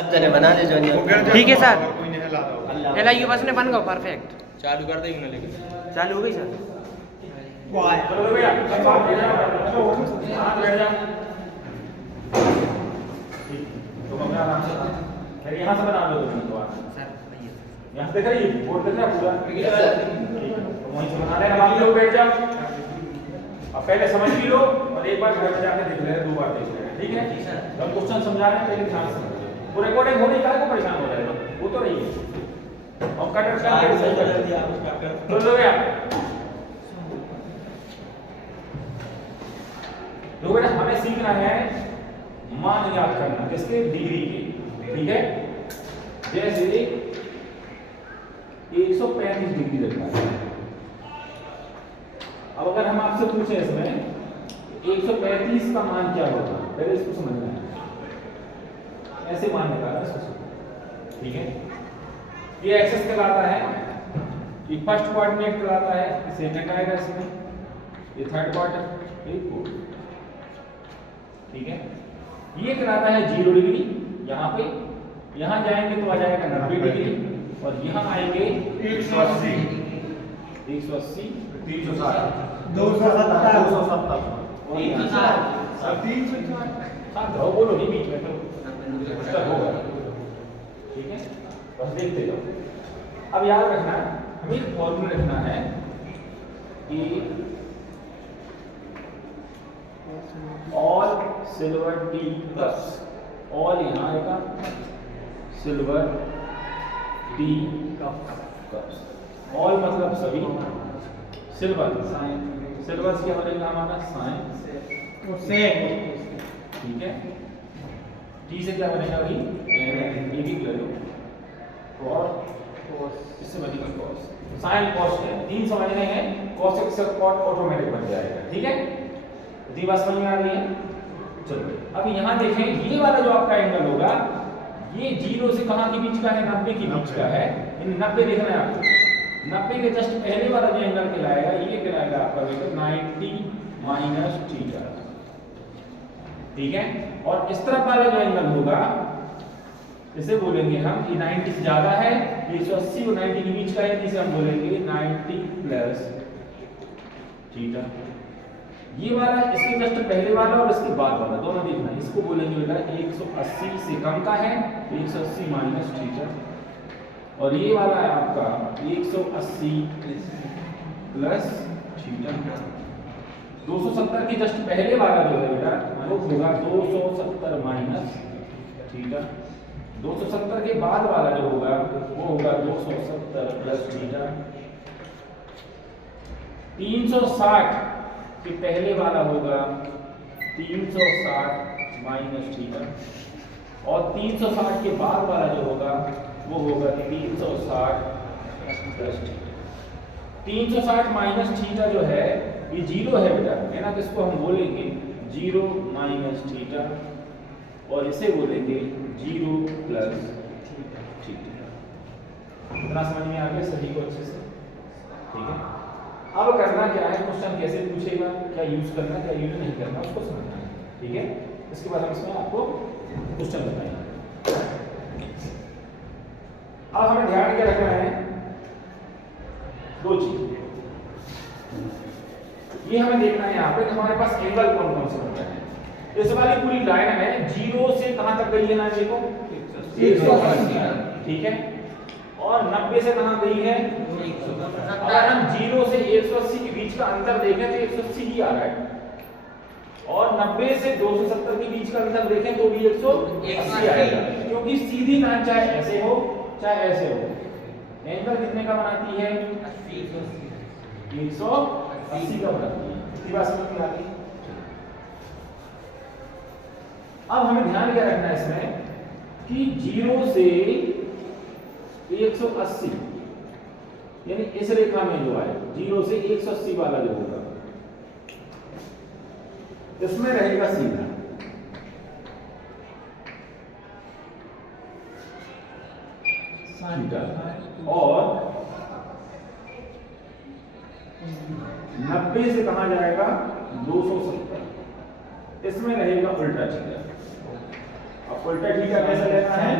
जने बना ले जो ठीक है सर एल बस ने बन गो परफेक्ट चालू कर दे लेकिन चालू हो गई सर चलो भैया अब आप बैठ जाओ बैठ जाओ तो अपना आराम से फिर यहाँ से बना लो तो सर यहाँ से देख रही है बोर्ड देख रहा है पूरा तो वहीं से बना लेना बाकी लोग बैठ जाओ अब पहले समझ भी लो और एक बार घर में जाकर देख ले दो बार देख ले ठीक है तो हम क्वेश्चन समझा रहे हैं पहले ध्यान से वो रिकॉर्डिंग होने का को परेशान हो जाएगा वो तो नहीं है और कटर करके सही कर दिया तो लो यार लोगों ने हमें सीखना है मान याद करना किसके डिग्री के ठीक है जैसे 135 डिग्री रखा है अब अगर हम आपसे पूछे इसमें 135 का मान क्या होगा पहले इसको समझना है ऐसे मान निकालना इसको ठीक है ये एक्सेस कहलाता है ये फर्स्ट कोऑर्डिनेट कहलाता है सेकंड आएगा इसमें ये थर्ड क्वार्टर ये फोर्थ ठीक है ये कहलाता है 0 डिग्री यहाँ पे यहाँ जाएंगे तो आ जाएगा 90 डिग्री और यहाँ आएंगे 180 180 360 270 बोलो नहीं बीच में तो होगा ठीक है बस देखते जाओ अब याद रखना हमें फॉर्मूला रखना है कि all silver T plus all यहाँ आएगा सिल्वर टी कप्स ऑल मतलब सभी सिल्वर सिल्वर क्या बनेगा हमारा साइन ठीक है टी से क्या बनेगा अभी ए भी कर लो और इससे बनेगा कॉस साइन कॉस है तीन समझने हैं कॉस एक्स कॉट ऑटोमेटिक बन जाएगा ठीक है ये बात समझ में आ रही है चलो अब यहाँ देखें ये वाला जो आपका एंगल होगा ये 0 से कहाँ के बीच का है 90 के बीच का है इन 90 देखना है आपको 90 के जस्ट पहले वाला जो एंगल कहलाएगा ये कहलाएगा आपका बेटा 90 माइनस थीटा ठीक है और इस तरफ वाला जो एंगल होगा इसे बोलेंगे हम कि 90 से ज्यादा है 180 और 90 के बीच का है जिसे हम बोलेंगे 90 प्लस थीटा ये वाला इसके जस्ट पहले वाला और इसके बाद वाला दोनों देखना इसको बोलेंगे बेटा 180 से कम का है 180 माइनस थीटा और ये वाला है आपका 180 प्लस थीटा 270 के जस्ट पहले वाला जो है बेटा वो होगा 270 माइनस थीटा 270 के बाद वाला जो होगा वो होगा 270 प्लस थीटा 360 के पहले वाला होगा 360 माइनस थीटा और 360 के बाद वाला जो होगा वो होगा 360 प्लस थीटा 360 माइनस थीटा जो है ये 0 है बेटा है ना तो इसको हम बोलेंगे 0 माइनस थीटा और इसे बोलेंगे 0 प्लस थीटा इतना समझ में आ गया सभी को अच्छे से ठीक है अब करना क्या है क्वेश्चन कैसे पूछेगा क्या यूज करना क्या यूज नहीं करना उसको समझना है ठीक है इसके बाद हम इसमें आपको क्वेश्चन बताएंगे अब हमें ध्यान क्या रखना है दो चीज ये हमें देखना है यहाँ पे हमारे पास एंगल कौन कौन से बनते हैं इस वाली पूरी लाइन में 0 से कहां तक गई है ना देखो 180 ठीक है और 90 से कहां गई है अगर हम 0 से 180 के बीच का अंतर देखें तो 180 ही आ रहा है और 90 से 270 के बीच का अंतर देखें तो भी 180 आएगा क्योंकि सीधी लाइन चाहे ऐसे हो चाहे ऐसे हो एंगल कितने का बनाती है 180 का बनाती है इतनी बात समझ में आ गई अब हमें ध्यान क्या रखना है इसमें कि 0 से 180 यानी इस रेखा में जो है 0 से 180 वाला जो होगा इसमें रहेगा सीधा और 90 से कहां जाएगा 270 इसमें रहेगा उल्टा थीटा। अब उल्टा थीटा कैसे लेना है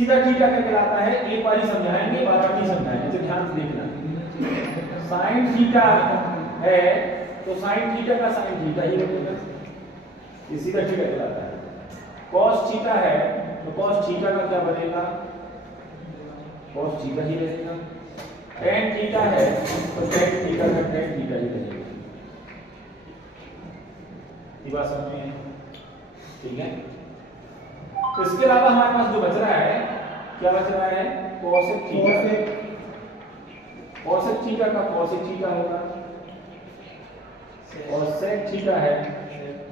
सीधा थीटा क्या कहलाता है, एक बार ही समझाएंगे बार बार नहीं समझाएंगे, तो ध्यान से देखना। साइन थीटा है तो साइन थीटा का साइन थीटा ही रहेगा, ये सीधा थीटा कहलाता है। cos थीटा है तो cos थीटा का क्या बनेगा, cos थीटा ही रहेगा। tan थीटा है तो tan थीटा का tan थीटा ही रहेगा। ये बात समझ में है? ठीक है। तो इसके अलावा हमारे पास जो बच रहा है, क्या बच रहा है, cosec थीटा। cosec थीटा का cosec थीटा होगा, और sec थीटा है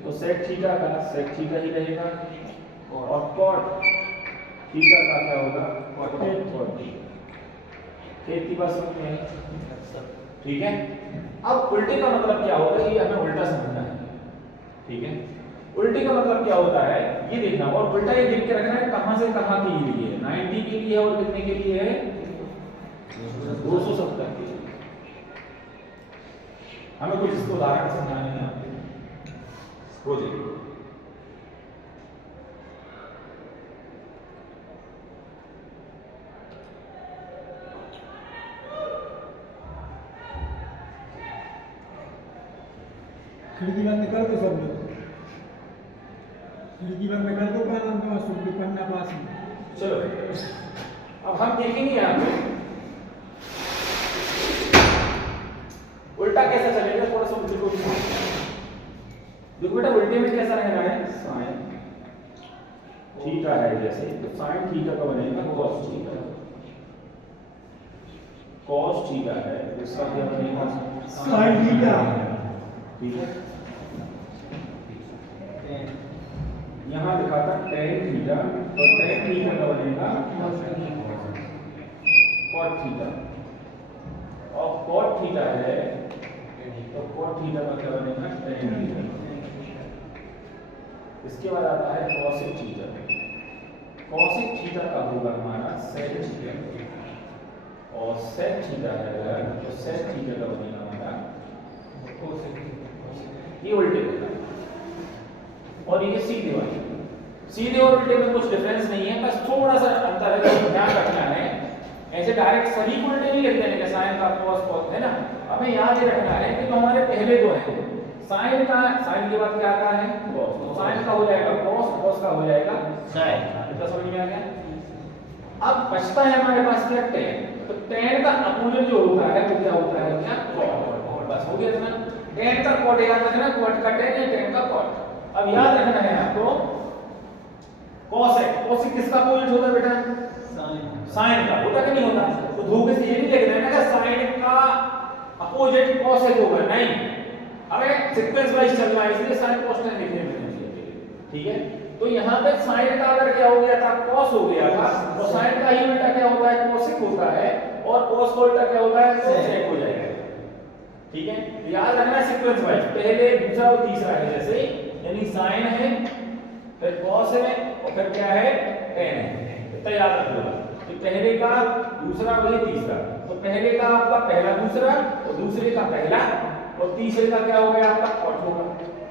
तो sec थीटा का sec थीटा ही रहेगा, और cot थीटा का क्या होगा, cot थीटा। इतनी बात समझ में आई? ठीक है। अब उल्टे का मतलब क्या होता है, ये हमें उल्टा समझना है। ठीक है, उल्टे का मतलब क्या होता है ये देखना, और उल्टा ये देख के रखना है कहां से कहां के लिए है, 90 के लिए और कितने के लिए है, 270 के लिए। हमें कुछ इसको उदाहरण समझाने हैं हो जाएगी। खिड़की बंद कर दो सब लोग, खिड़की बंद कर दो, पन्ना पास में। चलो अब हम देखेंगे यहाँ पे उल्टा कैसा चलेगा, थोड़ा सा उल्टे को देखो बेटा, उल्टे में कैसा रहना है, साइन थीटा है जैसे, तो साइन थीटा का बनेगा cos थीटा। cos थीटा है तो इसका क्या बनेगा, साइन थीटा। ठीक है, यहाँ लिखा था tan थीटा, तो tan थीटा का बनेगा cot थीटा, और cot थीटा है तो cot थीटा का क्या बनेगा, tan थीटा। इसके बाद आता है cosec थीटा। cosec थीटा का होगा हमारा sec थीटा, और sec थीटा है अगर तो sec थीटा का बनेगा हमारा cosec। ये उल्टे होता है, और ये सीधे वाले। सीधे और उल्टे में कुछ डिफरेंस नहीं है, बस थोड़ा सा अंतर है, तो ध्यान रखना है। ऐसे डायरेक्ट सभी को उल्टे नहीं लिख देंगे, साइन का cos cos है ना, हमें याद ही रखना है कि जो हमारे पहले दो हैं, साइन का, साइन के बाद क्या आता है cos, तो साइन का हो जाएगा cos, cos का हो जाएगा sin। इतना समझ में आ गया? अब बचता है हमारे पास क्या, tan। तो tan का अपोजिट जो होता है वो क्या होता है, क्या, cot। बस हो गया इतना। tan का cot याद रखना, cot का tan है, tan का cot। अब याद रखना है आपको cosec, cosec किसका अपोजिट होता है बेटा, साइन का। होता कि नहीं होता, तो धोखे से ये नहीं लिख देना कि साइन का अपोजिट cosec होगा, नहीं, हमें सीक्वेंस वाइज चलना है, इसलिए साइन cos tan लिखने में। ठीक है, तो यहाँ पे साइन का अगर क्या हो गया था, cos हो गया था, तो साइन का ही उल्टा क्या होता है, cosec होता है, और cos का उल्टा क्या होता है, cosec हो जाएगा। ठीक है, तो याद रखना सीक्वेंस वाइज, पहले दूसरा और तीसरा है, जैसे यानी साइन है, फिर cos है, और फिर क्या है, tan है। इतना याद रख लो, तो पहले का दूसरा वही तीसरा, तो पहले का आपका पहला दूसरा, और दूसरे का पहला, और तीसरे का क्या हो गया आपका cot होगा।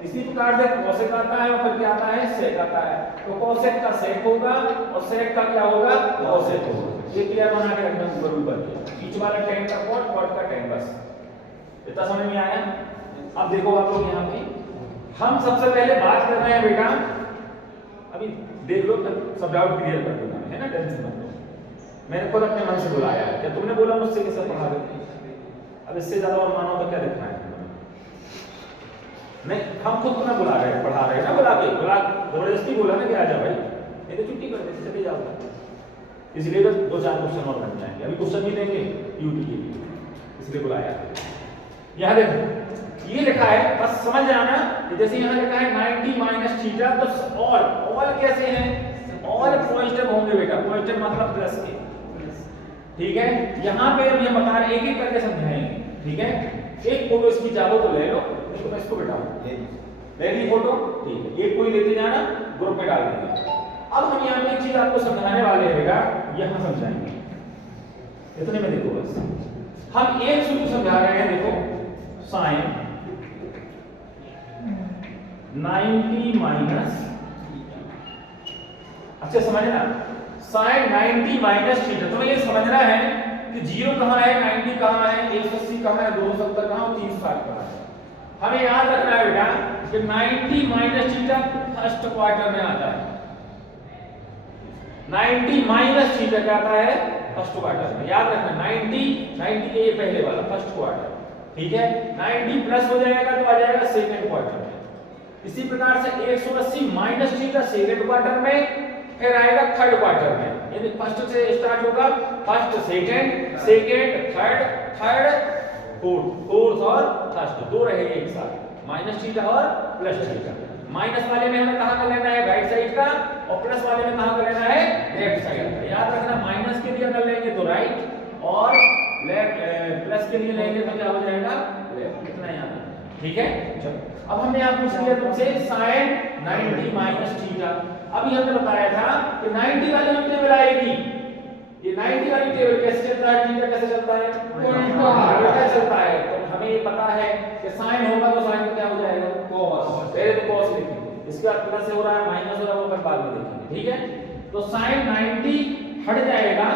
इसी प्रकार से cosec आता है, और फिर क्या आता है, sec आता है, तो cosec का sec होगा, और sec का क्या होगा, cosec होगा। ये क्लियर बना के रखना ऊपर बीच वाला tan का cot, cot का tan, बस इतना समझ में आया। अब देखो आप लोग यहाँ पे हम सबसे पहले बात कर रहे हैं बेटा, अभी देख लो सब डाउट क्लियर कर दूंगा, है ना, टेंशन मत लो। मैंने खुद अपने मन से बुलाया है, क्या तुमने बोला मुझसे कि सब पढ़ा दो? अब इससे ज्यादा और मानो तो क्या देखना है, नहीं, हम खुद तुम्हें बुला रहे हैं, पढ़ा रहे हैं ना, बुला जबरदस्ती बोला ना कि आ जा भाई, नहीं तो छुट्टी कर देते, चले जाओ। इसलिए बस 2-4 क्वेश्चन और बन जाएंगे, अभी क्वेश्चन नहीं देंगे यूटी के लिए, इसलिए बुलाया। यहाँ देखो ये लिखा है, बस समझ जाना, जैसे यहाँ लिखा है 90 माइनस थीटा, तो ऑल कैसे हैं, ऑल पॉजिटिव होंगे बेटा, पॉजिटिव मतलब प्लस के। ठीक है, यहाँ पे अब ये बता रहे, एक एक करके समझाएंगे। ठीक है, एक फोटो इसकी चाहो तो ले लो, नहीं तो मैं इसको बिठाऊं, ले ली फोटो, ठीक है, एक कोई लेते जाना, ग्रुप में डाल देंगे। अब हम यहाँ पे एक चीज आपको समझाने वाले हैं बेटा, यहाँ समझाएंगे, इतने में देखो बस, हम एक सूत्र समझा रहे हैं, देखो साइन 90 माइनस, अच्छा समझना, sin 90 माइनस थीटा। तो ये समझना है कि 0 कहाँ है, 90 कहाँ है, 180 कहाँ है, 270 कहाँ है, 360 कहाँ है। हमें याद रखना है बेटा कि 90 माइनस थीटा फर्स्ट क्वार्टर में आता है। 90 माइनस थीटा क्या आता है, फर्स्ट क्वार्टर में। याद रखना 90 के ये पहले वाला फर्स्ट क्वार्टर, ठीक है। 90 प्लस हो जाएगा तो आ जाएगा सेकंड क्वार्टर में। इसी प्रकार से 180 माइनस थीटा सेकंड क्वार्टर में, फिर आएगा थर्ड क्वार्टर में। यानी फर्स्ट से स्टार्ट होगा, first second, second third, third fourth और फर्स्ट, दो रहेंगे एक साथ, माइनस थीटा और प्लस थीटा। माइनस वाले में हमें कहां का लेना है, राइट साइड का, और प्लस वाले में कहां का लेना है, लेफ्ट साइड का। याद रखना माइनस के लिए अगर लेंगे तो राइट और लेफ्ट, प्लस के लिए लेंगे तो क्या हो जाएगा, लेफ्ट। इतना याद रखना, ठीक है। चलो अब हमने यहाँ पूछ लिया तुमसे sin 90 माइनस थीटा। अभी हमने बताया था कि 90 वाली जो टेबल आएगी, ये 90 वाली टेबल कैसे चलता है, थीटा कैसे चलता है, उल्टा चलता है। तो हमें ये पता है कि sin होगा तो sin क्या हो जाएगा, cos। पहले तो cos लिखेंगे, इसके बाद प्लस हो रहा है, माइनस हो रहा है, वो बाद में देखेंगे, ठीक है। तो sin 90 हट जाएगा,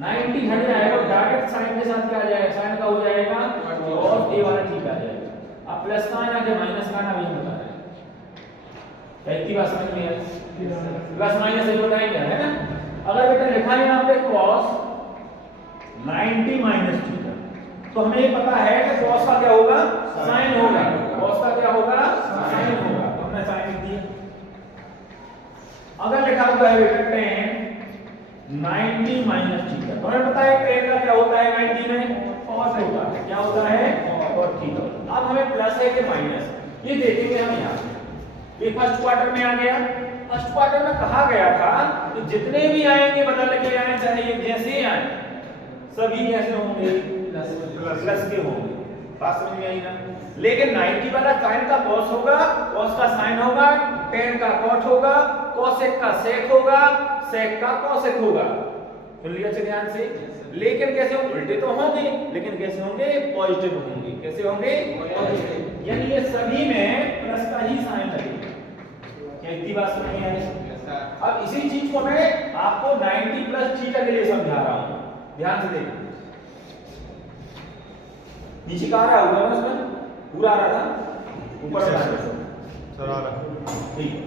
90 हट जाएगा, डायरेक्ट sin के साथ क्या आ जाएगा, sin का हो जाएगा cos a वाला थीटा आ जाएगा। अब प्लस का आना कि माइनस का आना भी हम बता रहे हैं, इतनी बात समझ में आई। प्लस माइनस एक बताएंगे, है ना। अगर बेटा लिखा है यहाँ पे cos 90 माइनस थीटा, तो हमें ये पता है कि cos का क्या होगा, sin होगा, cos का क्या होगा, sin होगा, तो हमने sin लिख दिया। अगर लिखा हुआ है बेटा tan 90 माइनस थीटा, तो हमें पता है tan का क्या होता है 90 में, cos होता है, क्या होता है, और थीटा। अब हमें प्लस है कि माइनस, ये देखेंगे हम यहाँ। ये फर्स्ट क्वार्टर में आ गया। फर्स्ट क्वार्टर में कहा गया था कि जितने भी आएंगे बदल के आए, चाहे ये जैसे ही आए, सभी कैसे होंगे, प्लस के होंगे। बात समझ में आई ना। लेकिन 90 वाला sin का cos होगा, cos का sin होगा, tan का cot होगा, cosec का sec होगा, sec का cosec होगा। सुन लिया अच्छे ध्यान से। लेकिन कैसे होंगे, उल्टे तो होंगे, लेकिन कैसे होंगे, पॉजिटिव होंगे। कैसे होंगे, पॉजिटिव। यानी ये सभी में प्लस का ही साइन लगेगा। क्या इतनी बात समझ में आई। अब इसी चीज को मैं आपको 90 प्लस थीटा के लिए समझा रहा हूं, ध्यान से देखिए। नीचे का आ रहा होगा ना, उसमें पूरा आ रहा था, ऊपर आ रहा है, ठीक है।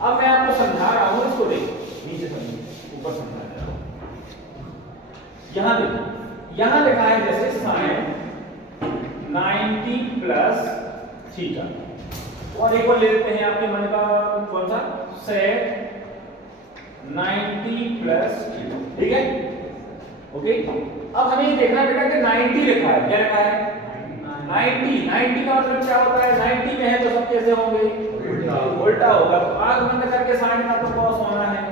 अब मैं आपको समझा रहा हूं, इसको देखिए, नीचे समझिए, ऊपर समझा रहा हूं। यहां देखो, यहां लिखा है जैसे sin 90 प्लस थीटा, और एक और ले लेते हैं आपके मन का कौन सा, sec 90 प्लस थीटा, ठीक है, ओके। अब हमें देखना बेटा कि 90 लिखा है, क्या लिखा है 90 का मतलब क्या होता है, 90 में है तो सब कैसे होंगे, उल्टा होगा। तो आंख बंद करके sin का तो cos होना है,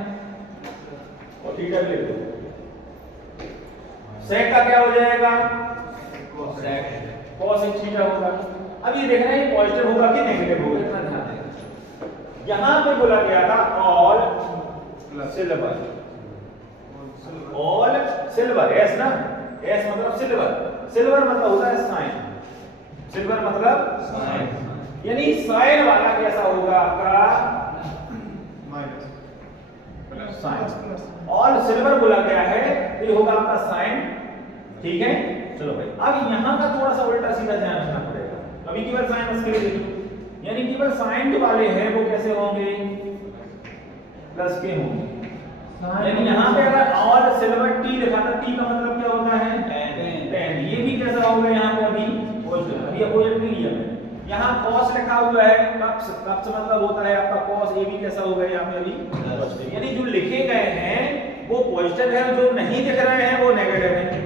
और थीटा ले लो। sec का क्या हो जाएगा, cos थीटा होगा। अब ये देखना है ये पॉजिटिव होगा कि नेगेटिव होगा, इतना ध्यान देना। यहां पे बोला गया था all silver, all silver, S ना, एस मतलब सिल्वर, सिल्वर मतलब होता है साइन, सिल्वर मतलब साइन, यानी साइन वाला कैसा होगा आपका, माइनस साइन। ऑल सिल्वर बोला गया है, ये होगा आपका साइन, ठीक है। चलो भाई, अब यहां का थोड़ा सा उल्टा सीधा ध्यान रखना पड़ेगा। अभी केवल साइन बस के लिए देखिए, यानी केवल साइन जो वाले हैं वो कैसे होंगे, प्लस के होंगे। यानी यहाँ पे अगर ऑल सिल्वर टी लिखा था, टी का मतलब क्या होता है, tan, ये भी कैसा होगा यहाँ पे, अभी अभी अपोजिट नहीं लिया मैंने। यहाँ cos लिखा हुआ है, कप्स, कप्स मतलब होता है आपका cos, ये भी कैसा होगा यहाँ पे अभी पॉजिटिव। यानी जो लिखे गए हैं वो पॉजिटिव है, जो नहीं दिख रहे हैं वो नेगेटिव है,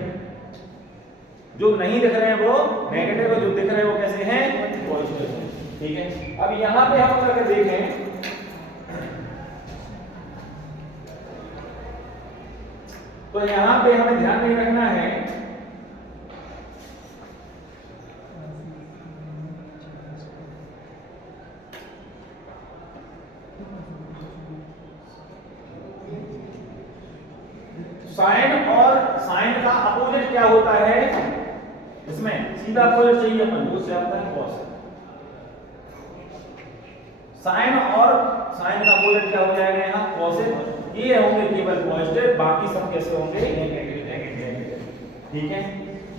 जो नहीं दिख रहे हैं वो नेगेटिव है, जो दिख रहे हैं वो कैसे हैं, पॉजिटिव है, ठीक है। अब यहाँ पे हम अगर देखें तो यहां पे हमें ध्यान में रखना है साइन और साइन का अपोजिट क्या होता है, इसमें सीधा अपोजिट चाहिए अपन, उससे आता है cos। साइन और साइन का अपोजिट क्या हो जाएगा यहाँ, cos। ये होंगे केवल पॉजिटिव, बाकी सब कैसे होंगे नेगेटिव। ठीक है,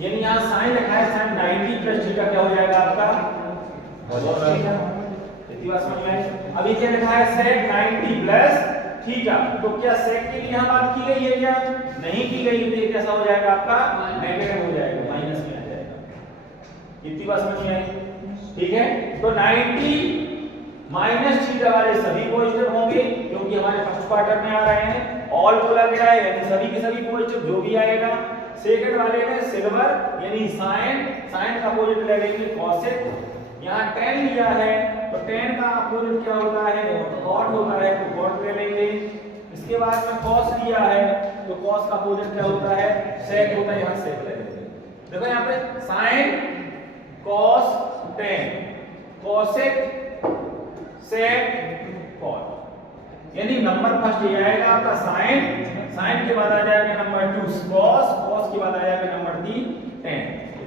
यानी यहाँ साइन लिखा है, साइन 90 प्लस थीटा क्या हो जाएगा आपका पॉजिटिव थीटा। इतनी बात समझ में आई। अभी क्या लिखा है sec 90 प्लस थीटा, तो क्या sec के लिए यहाँ बात की गई है क्या? नहीं की गई, तो ये कैसा हो जाएगा आपका नेगेटिव हो जाएगा, माइनस में आ जाएगा। इतनी बात समझ में आई। ठीक है, तो 90 माइनस थीटा वाले सभी पॉजिटिव होंगे क्योंकि हमारे फर्स्ट क्वार्टर में आ रहे हैं। ऑल बोला गया है यानी सभी के सभी पॉजिटिव जो भी आएगा। सेकंड वाले में सिल्वर यानी साइन, साइन का अपोजिट ले लेंगे कॉसेक। यहाँ tan लिया है तो tan का अपोजिट क्या होता है cot होता है, तो cot ले लेंगे। इसके बाद में cos लिया है तो cos का अपोजिट क्या होता है sec होता है, यहाँ sec ले लेंगे। देखो यहाँ पे sin cos tan cosec sec cot, यानी नंबर फर्स्ट ये आएगा आपका sin, sin के बाद आ जाएगा नंबर 2 cos, cos के बाद आ जाएगा नंबर 3 tan।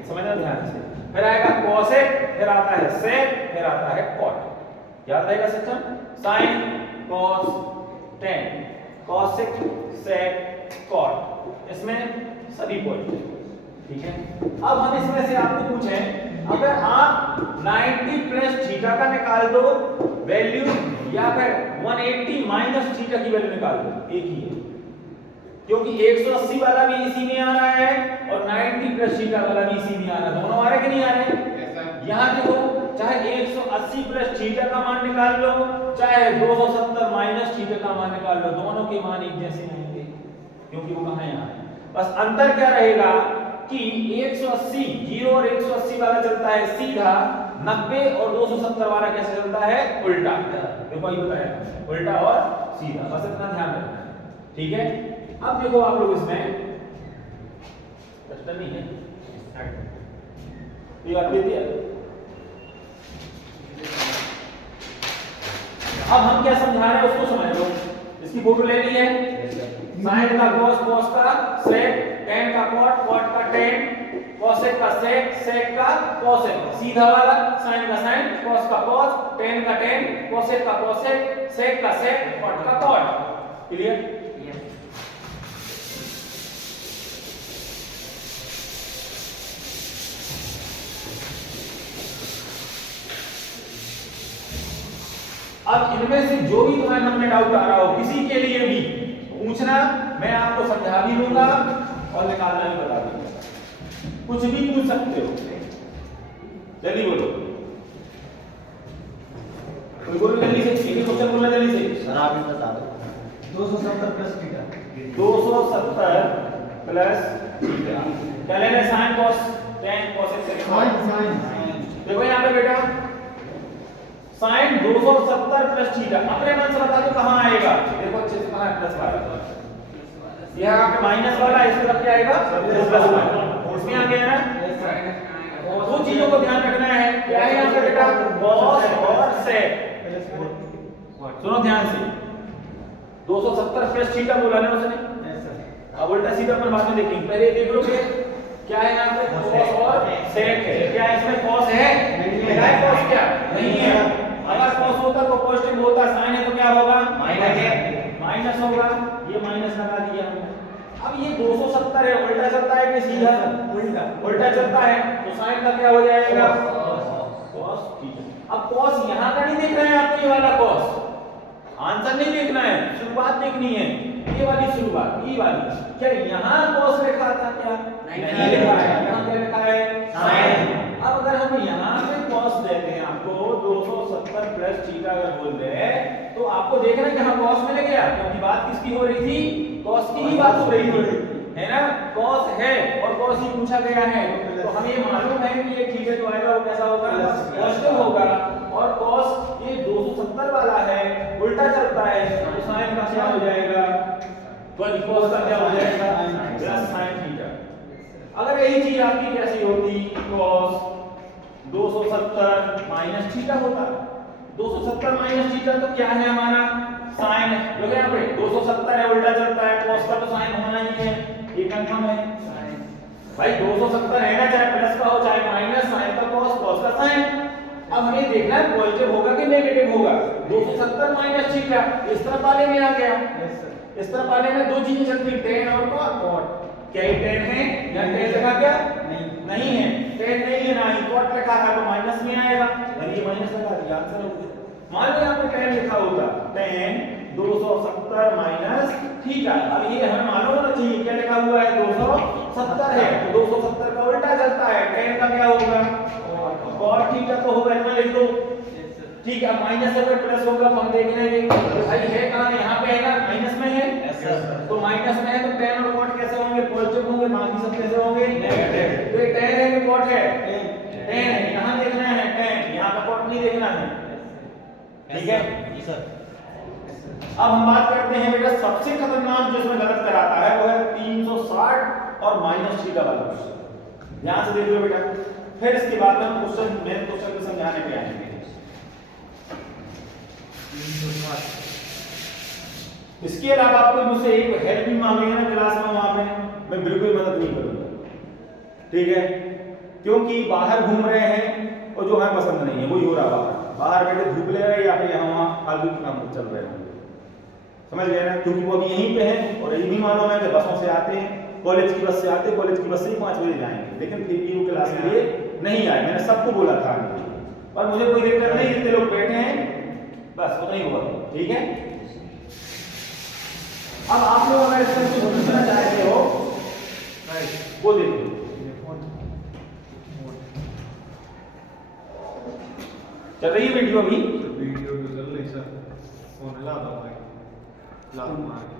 समझना ध्यान से। फिर आएगा cosec, फिर आता है sec, फिर आता है cot। याद रहेगा system, sin cos tan cosec sec cot, इसमें सभी पॉजिटिव। ठीक है, अब हम इसमें से आपको पूछें अगर आप 90 प्लस थीटा का निकाल दो वैल्यू या फिर 180 माइनस थीटा की वैल्यू निकाल दो, एक ही है क्योंकि 180 वाला भी इसी में आ रहा है और 90 प्लस थीटा वाला भी इसी में आ रहा है। दोनों आ रहे कि नहीं आ रहे? यहाँ देखो, चाहे 180 प्लस थीटा का मान निकाल लो, चाहे 270 माइनस थीटा का मान निकाल लो, दोनों के मान एक जैसे रहेंगे क्योंकि वो कहाँ यहाँ है। बस अंतर क्या रहेगा कि 180 0 और 180 वाला चलता है सीधा, 90 और 270 वाला कैसे चलता है उल्टा। देखो ये बताया उल्टा और सीधा, बस इतना ध्यान रखना है। ठीक है, अब देखो आप लोग इसमें प्रश्न नहीं है, ये बात दिया। अब हम क्या समझा रहे हैं उसको समझ लो। इसकी फोटो ले ली है, साइन का cos, cos का sec, tan का cot, cot का tan, cosec का sec, sec का cosec, सीधा वाला साइन का साइन, cos का cos, tan का tan, cosec का cosec, sec का sec, cot का cot। क्लियर? अब इनमें से जो भी तुम्हारे मन में डाउट आ रहा हो किसी के लिए भी पूछना, मैं आपको समझा भी दूंगा और निकालना भी बता दूंगा। कुछ भी पूछ सकते हो, जल्दी बोलो, कोई बोलो जल्दी से, एक ही क्वेश्चन बोलना जल्दी से। सर आप ही बता दो। 270 प्लस थीटा 270 प्लस थीटा क्या लेना है? Sine cos tan cosec sec sine देखो यहाँ पे बेटा साइन 270 प्लस थीटा, अपने मन से बता दो कहां आएगा। देखो अच्छे से कहां प्लस वाला, यह आपके माइनस वाला इस तरफ क्या आएगा प्लस वाला, उसमें आ गया ना। दो चीजों को ध्यान रखना है, क्या है यहां पे बेटा cos और sec। सुनो ध्यान से, 270 प्लस थीटा बोला ना उसने, अब उल्टा सीधा अपन बाद में देखेंगे, पहले देख लो क्या है यहाँ पे cos और sec है। क्या इसमें cos है? नहीं है। cos क्या नहीं है? अगर cos होता तो पॉजिटिव होता, sin है तो क्या होगा माइनस है, माइनस होगा, ये माइनस लगा दिया हमने। अब ये 270 है, उल्टा चलता है कि सीधा? उल्टा चलता है, तो sin का क्या हो जाएगा cos थीटा। अब cos यहाँ का नहीं देख रहे हैं आपको, ये वाला cos, आंसर नहीं देखना है, शुरुआत देखनी है, ये वाली शुरुआत, ये वाली। क्या यहाँ cos लिखा था? क्या नहीं लिखा है, यहाँ क्या लिखा है sin। अब अगर हम यहाँ पे cos देते हैं आपको 270 प्लस थीटा अगर बोल रहे तो आपको देखना कि हाँ cos मिल गया, क्योंकि बात किसकी हो रही थी? cos की ही बात हो रही थी, है ना। cos है और cos ही पूछा गया है, तो हमें ये मालूम है कि ये थीटा जो आएगा वो कैसा होगा पॉजिटिव होगा। और cos ये 270 वाला है, उल्टा चलता है, तो sin का क्या हो जाएगा? cos का क्या हो जाएगा प्लस sin थीटा। अगर यही चीज आपकी कैसी होती cos 270 माइनस थीटा होता, 270 माइनस थीटा तो क्या है हमारा sin है, जो यहाँ पे 270 है उल्टा चलता है, cos का तो sin होना ही है, ये कंफर्म है भाई। 270 रहना चाहे प्लस का हो चाहे माइनस, sin का cos, cos का sin। अब हमें देखना है पॉजिटिव होगा कि नेगेटिव होगा। 270 माइनस थीटा इस तरफ वाले में आ गया, इस तरफ वाले में दो चीजें चलती, tan और cot। क्या ये tan है या tan लिखा क्या? नहीं है। tan नहीं है ना ही cot लिखा है, तो माइनस में आएगा, यानी ये माइनस लगा दिया, आंसर हो गया। मान लो यहाँ पे tan लिखा होता, tan 270 माइनस थीटा। अब ये हमें मालूम होना चाहिए क्या लिखा हुआ है, 270 है, तो 270 का उल्टा चलता है, tan का क्या होगा, cot थीटा तो होगा, इसमें लिख दो। ठीक है, माइनस अगर प्लस होगा तो हम देख लेंगे भाई है कहां, यहाँ पे है ना, माइनस में है, तो माइनस में है तो tan और cot कैसे होंगे, पॉजिटिव होंगे, बाकी सब कैसे होंगे, नेगेटिव। तो ये tan है कि cot है, tan है, यहाँ देखना है tan, यहाँ का cot नहीं देखना है, ठीक है जी सर। अब हम बात करते हैं बेटा सबसे खतरनाक जो इसमें गलत कराता है वो है 360 और माइनस थीटा वाला क्वेश्चन, ध्यान से देख लो बेटा। फिर इसके बाद हम क्वेश्चन मेन क्वेश्चन को समझाने पे आएंगे। इसके अलावा आपको मुझसे एक हेल्प भी मांगेंगे ना क्लास में, वहां पे मैं बिल्कुल मदद नहीं करूंगा, ठीक है, क्योंकि बाहर घूम रहे हैं और जो हमें पसंद नहीं है वही हो रहा है, बाहर बैठे धूप ले रहे हैं या फिर यहाँ वहाँ फालतू काम चल रहे हैं, समझ गए ना, क्योंकि वो अभी यहीं पे हैं और ये भी मालूम है कि बसों से आते हैं, कॉलेज की बस से आते हैं, कॉलेज की बस से ही 5 बजे जाएंगे, लेकिन फिर भी वो क्लास के लिए नहीं आए, मैंने सबको बोला था और मुझे कोई दिक्कत नहीं, जितने लोग बैठे हैं बस उतना ही हुआ, ठीक है। अब आप लोग अगर इसमें कुछ पूछना चाहते हो वो देखो, चल रही है वीडियो अभी, वीडियो तो चल रही सर, फोन ला दो भाई, ला दो।